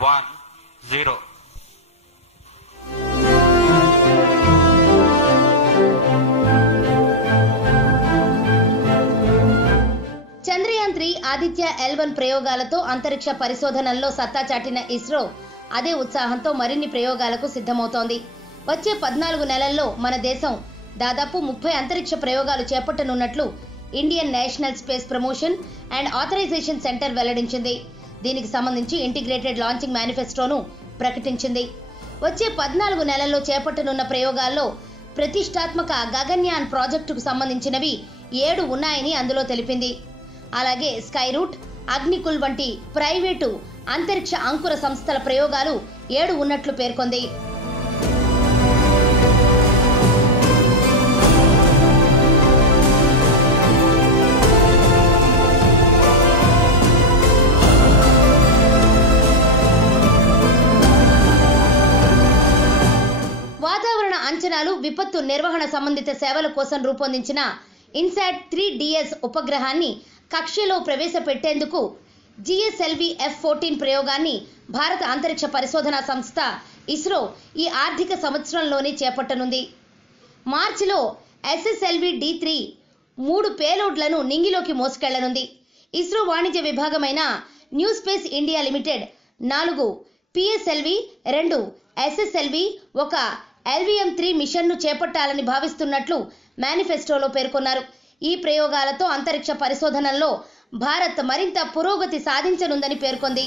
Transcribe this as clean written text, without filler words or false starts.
10. Chandrayaan 3 Aditya L1 ప్రయోగాలతో అంతరిక్ష పరిశోధనల్లో సత్తా చాటిన ఇస్రో అదే ఉత్సాహంతో మరిన్ని ప్రయోగాలకు సిద్ధమవుతోంది. వచ్చే 14 నెలల్లో మన దేశం దాదాపు 30 అంతరిక్ష ప్రయోగాలు చేపట్టనున్నట్లు Indian national space promotion and authorisation centre వెల్లడించింది. దీనికి సంబంధించి ఇంటిగ్రేటెడ్ లాంచింగ్ మేనిఫెస్టోను ప్రకటించింది. వచ్చే 14 నెలల్లో చేపట్టనున్న ప్రయోగాల్లో ప్రతిష్టాత్మక గగన్యాన్ ప్రాజెక్టుకు సంబంధించినవి 7 ఉన్నాయని అందులో తెలిపింది. అలాగే స్కై రూట్, అగ్నికుల్ వంటి ప్రైవేటు అంతరిక్ష అంకుర సంస్థల ప్రయోగాలు 7 ఉన్నట్లు పేర్కొంది. వాతావరణ అంచనాలు, విపత్తు నిర్వహణ సంబంధిత సేవల కోసం రూపొందించిన ఇన్సాట్ 3DS ఉపగ్రహాన్ని కక్షలో ప్రవేశపెట్టేందుకు GSLV F-14 ప్రయోగాన్ని భారత అంతరిక్ష పరిశోధనా సంస్థ ఇస్రో ఈ ఆర్థిక సంవత్సరంలోనే చేపట్టనుంది. మార్చిలో SSLV D3 3 పేలోడ్లను నింగిలోకి మోసుకెళ్లనుంది. ఇస్రో వాణిజ్య విభాగమైన new space India limited 4 PSLV, 2 SSLV, 1 LVM-3 మిషన్ను చేపట్టాలని భావిస్తున్నట్లు మేనిఫెస్టోలో పేర్కొన్నారు. ఈ ప్రయోగాలతో అంతరిక్ష పరిశోధనల్లో భారత్ మరింత పురోగతి సాధించనుందని పేర్కొంది.